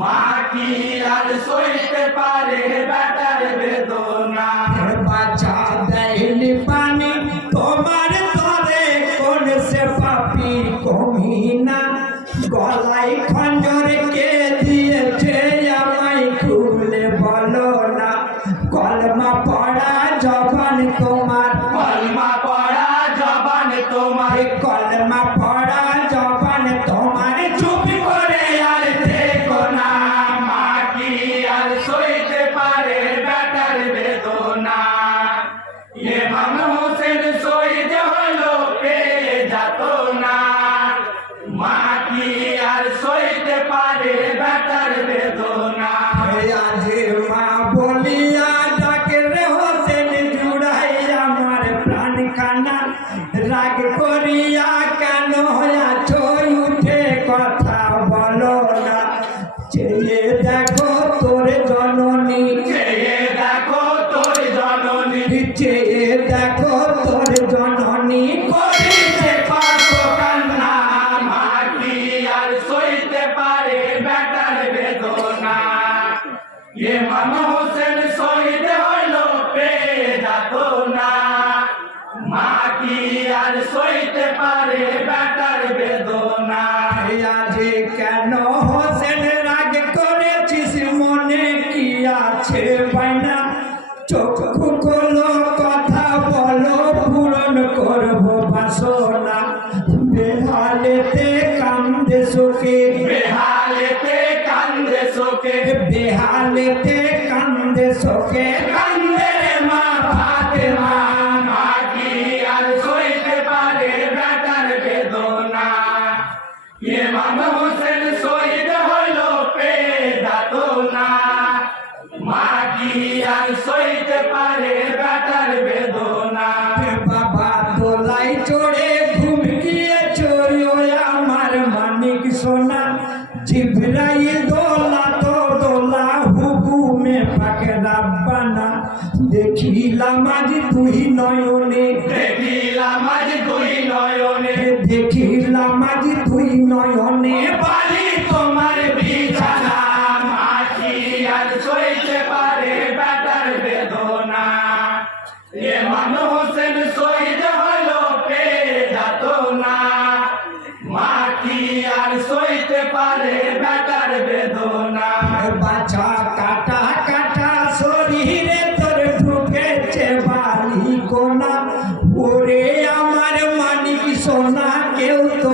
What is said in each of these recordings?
মা কি আর সইতে পারে বেটার বেদনা। বাচ্চা দেয়নি পানি তোমার তরে কোন সে পাপি কমিনা গলায় খঞ্জর কে দিয়েছে আমায় খুলে বলো না। কলমা পড়া জবান তোমার। কলমা পড়া জবান তোমার। কলমা পড়া জবান চেয়ে দেখো তোর জননী? চেয়ে দেখো তোর জননী? চেয়ে দেখো তোর জননী? করিতে পাপ কান্না মা কি আর সইতে পারে বেটার বেদনা। ইমাম হোসেন শহীদ হলো পেয়ে যাত না মা কি আর সইতে পারে বেটার বেদনা। আজে কেন পূরণ করব বাসনা। বেহালেতে কান্দে শোকে। বেহালেতে কান্দে শোকে। বেহালেতে কান্দে শোকে। কান্দে রে মা ফাতেমা। মা কি আর সইতে পারে বেটার বেদনা। ইমাম হোসেন শহীদ রাব্বানা দেখিলাম আজ তুই নয়নে। দেখিলাম আজ তুই নয়নে। দেখিলাম আজ তুই নয়নে। বালি তোমার বিছানা মা আর সইতে পারে বেটার বেদনা। ইমাম হোসেন শহীদ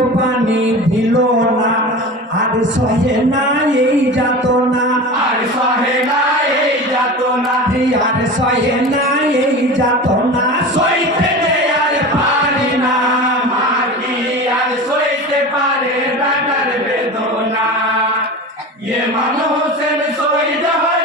পানি দিল না। আর সহে না এই যাত না। আর সহে না এই যাত না। আর সহে না এই যাত না। সইতে আর পারি না। মা কি আর সইতে পারে বেটার বেদনা। ইমাম হোসেন শহীদ হলো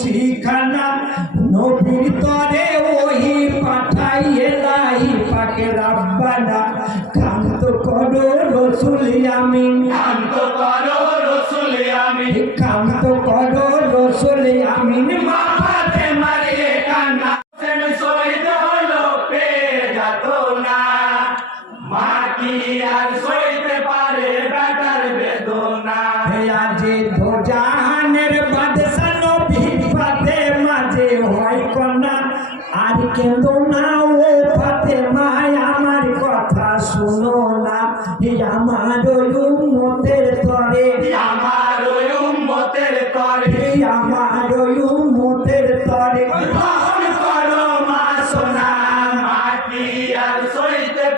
শিখানা। নবীর তরে ওহি পাঠাইয়ে লাই পাকে রাব্বানা কান্ত করো রসুল আমিন শান্ত করো আজে ধোজাহানের বাদশা নবী পাতে মাঝে হয় কন্যা। আর কেন্দ না ও ফাতে মায় আমার কথা শুনো না। আমার উম্মতের তরে। আমার উম্মতের তরে। আমার উম্মতের তরে।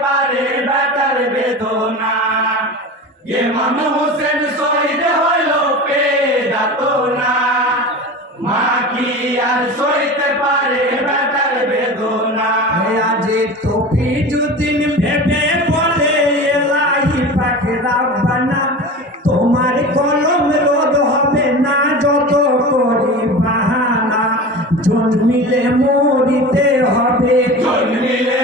পারে বেটার বেদনা? ইমাম হোসেন আজে তোপি যুদিন ভেবে বলে এলাহি পাখি রাব্বানা, তোমার কলম রোদ হবে না, যত করি বাহানা। জন্মিলে মরিতে হবে। জন্মিলে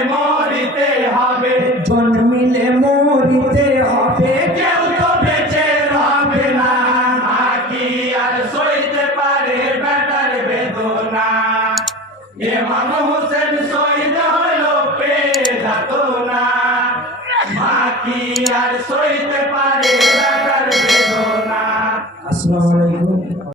মা কি আর সইতে পারে বেদনা। আসসালামু